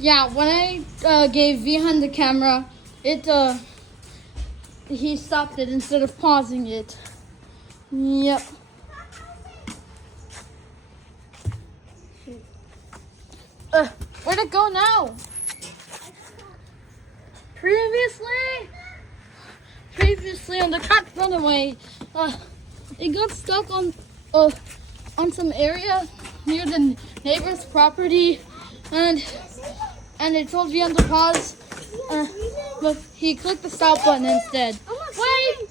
Yeah, when I gave Vihan the camera, he stopped it instead of pausing it. Yep. Where'd it go now? Previously on the cat runaway, it got stuck on some area near the neighbor's property, and it told Vian to pause, but he clicked the stop button instead. Wait!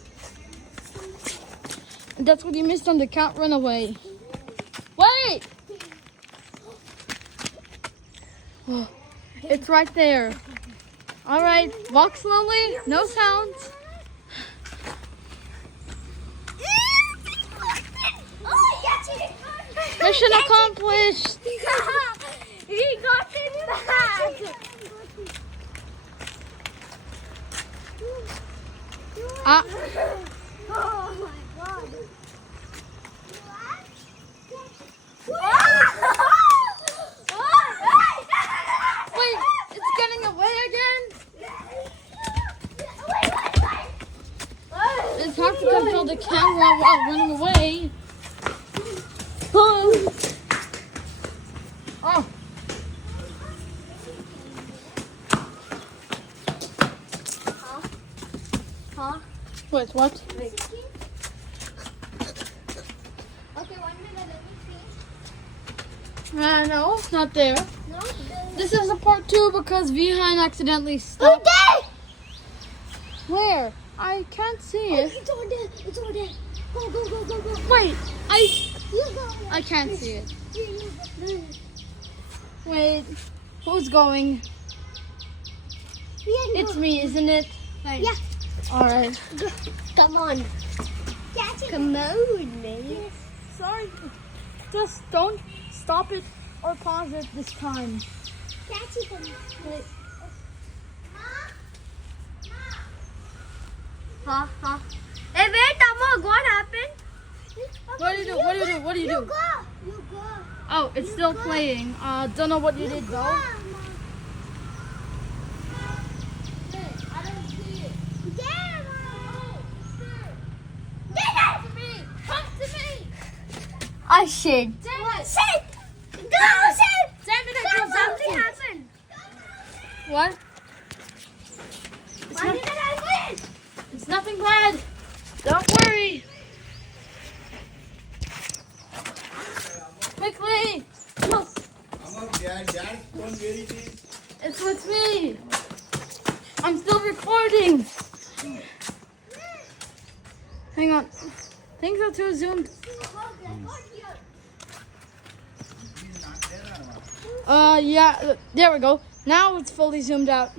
And that's what you missed on the cat runaway. Wait! Oh, it's right there. All right, walk slowly, no sounds. Mission accomplished. He got it back. Ah. Oh my God. Wait, it's getting away again? It's hard to control the camera while running away. Oh. Huh? Wait, what? Okay, 1 minute, let me see. No, it's not there. No? This is a part 2 because Vihan accidentally stopped. there! Where? I can't see it. It's over there. It's over there. Go, go, go, go, go. Wait, You go. I can't see it. You Wait, who's going? It's me, isn't it? Yeah. All right. Come on. Come on, man. Sorry. Just don't stop it or pause it this time. Wait. Huh? Hey, wait, Amog, what happened? What do you do? What do you do? What do you do? You go. Oh, it's still playing. Don't know what you did though. I don't see it. Damn! Come to me! Come to me! I shit. Sit! Go, sit! Something happened. What? Why did it happen? It's nothing bad. Don't worry. Quickly. It's with me. I'm still recording. Hang on. Things are too zoomed. Yeah, there we go. Now it's fully zoomed out.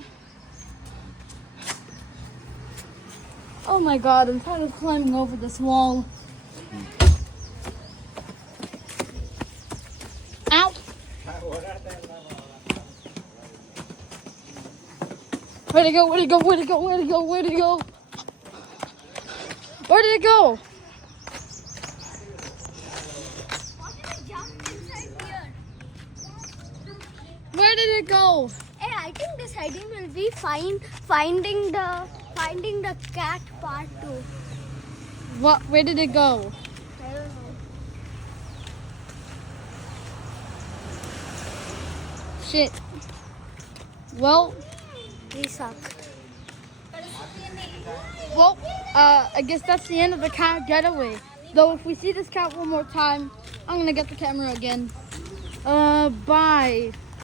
Oh my God, I'm tired of climbing over this wall. Ow! Where'd it go? Where'd it go? Where'd it go? Where'd it go? Where'd it go? Where did it go? Where did it go? Hey, I think this heading will be finding the cat part 2. What? Where did it go? I don't know. Shit. Well, We suck. well, I guess that's the end of the cat getaway. Though if we see this cat one more time, I'm gonna get the camera again. Bye.